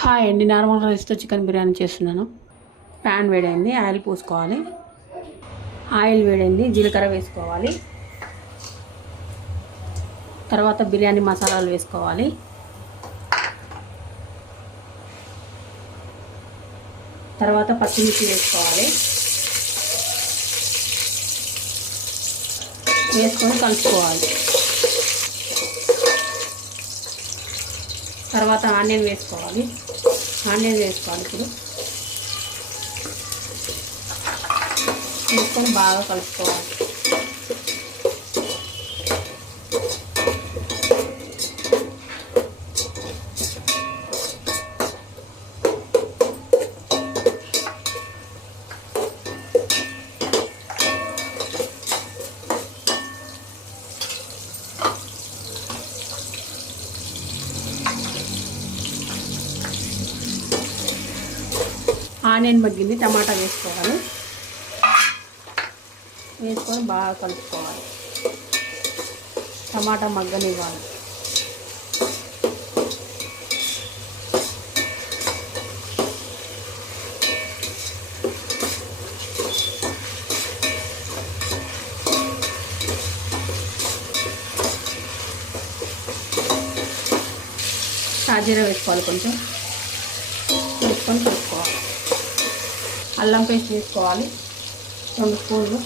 Hi అండి normal రైస్తో chicken biryani చేస్తున్నాను. ప్యాన్ వేడైంది ఆయిల్ పోసుకోవాలి. ఆయిల్ వేడైంది జీలకర్ర వేసుకోవాలి. తర్వాత బిర్యానీ మసాలాలు వేసుకోవాలి. తర్వాత పచ్చిమిర్చి వేసుకోవాలి. వేసుకొని కలుపుకోవాలి. తర్వాత ఆనియన్ వేసుకోవాలి. ఆనియన్ వేసుకోవాలి ఇప్పుడు. వేసుకొని బాగా కలుపుకోవాలి. ఆనియన్ మగ్గింది టమాటా వేసుకోవాలి. వేసుకొని బాగా కలుపుకోవాలి. టమాటా మగ్గనివ్వాలి. సాజీరా వేసుకోవాలి కొంచెం. వేసుకొని కలుపుకోవాలి. అల్లం పేస్ట్ తీసుకోవాలి రెండు స్పూన్లు.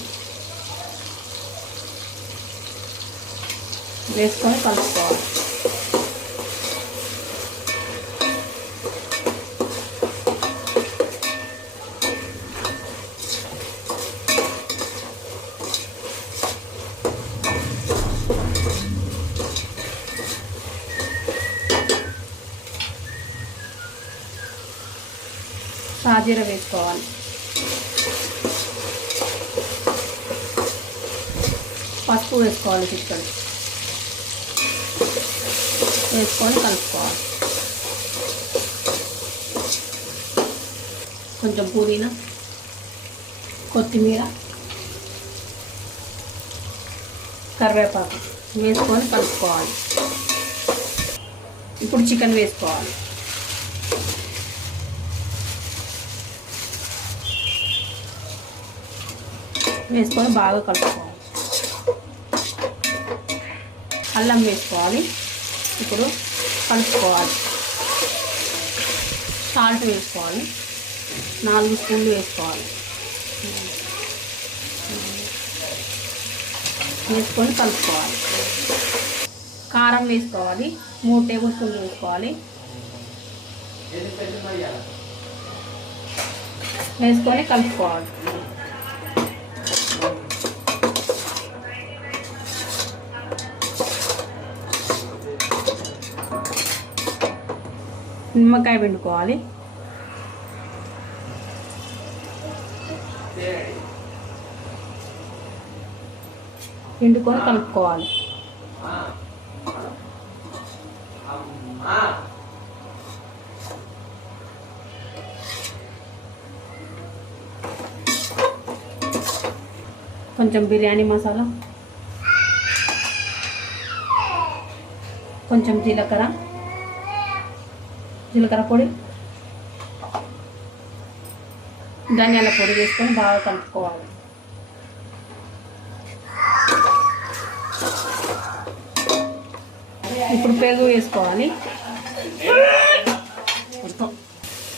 వేసుకొని కలుపుకోవాలి. సాజీర వేసుకోవాలి. పసుపు వేసుకోవాలి చికెన్ వేసుకొని కలుపుకోవాలి. కొంచెం పుదీనా కొత్తిమీర కరివేపాకు వేసుకొని కలుపుకోవాలి. ఇప్పుడు చికెన్ వేసుకోవాలి. వేసుకొని బాగా కలుపుకోవాలి. అల్లం వేసుకోవాలి. ఇప్పుడు కలుపుకోవాలి. సాల్ట్ వేసుకోవాలి. నాలుగు స్పూన్లు వేసుకోవాలి. వేసుకొని కలుపుకోవాలి. కారం వేసుకోవాలి. మూడు టేబుల్ స్పూన్లు వేసుకోవాలి. వేసుకొని కలుపుకోవాలి. నిమ్మకాయ పిండుకోవాలి. పిండుకొని కలుపుకోవాలి. కొంచెం బిర్యానీ మసాలా. కొంచెం జీలకర్ర. జీలకర్ర పొడి ధనియాల పొడి వేసుకొని బాగా కలుపుకోవాలి. ఇప్పుడు పెరుగు వేసుకోవాలి.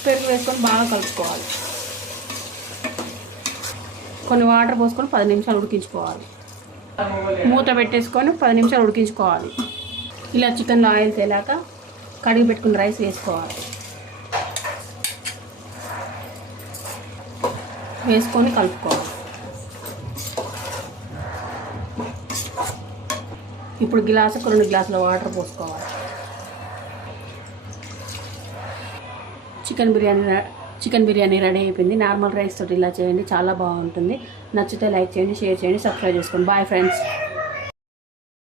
పెరుగు వేసుకొని బాగా కలుపుకోవాలి. కొన్ని వాటర్ పోసుకొని పది నిమిషాలు ఉడికించుకోవాలి. మూత పెట్టేసుకొని పది నిమిషాలు ఉడికించుకోవాలి. ఇలా చికెన్లో ఆయిల్ తేలాక కడిగి పెట్టుకున్న రైస్ వేసుకోవాలి. వేసుకొని కలుపుకోవాలి. ఇప్పుడు గ్లాసుకు రెండు గ్లాసుల వాటర్ పోసుకోవాలి. Chicken biryani chicken biryani ready అయిపోయింది. నార్మల్ రైస్ తోటి ఇలా చేయండి చాలా బాగుంటుంది. నచ్చితే లైక్ చేయండి షేర్ చేయండి సబ్స్క్రైబ్ చేసుకోండి. Bye friends.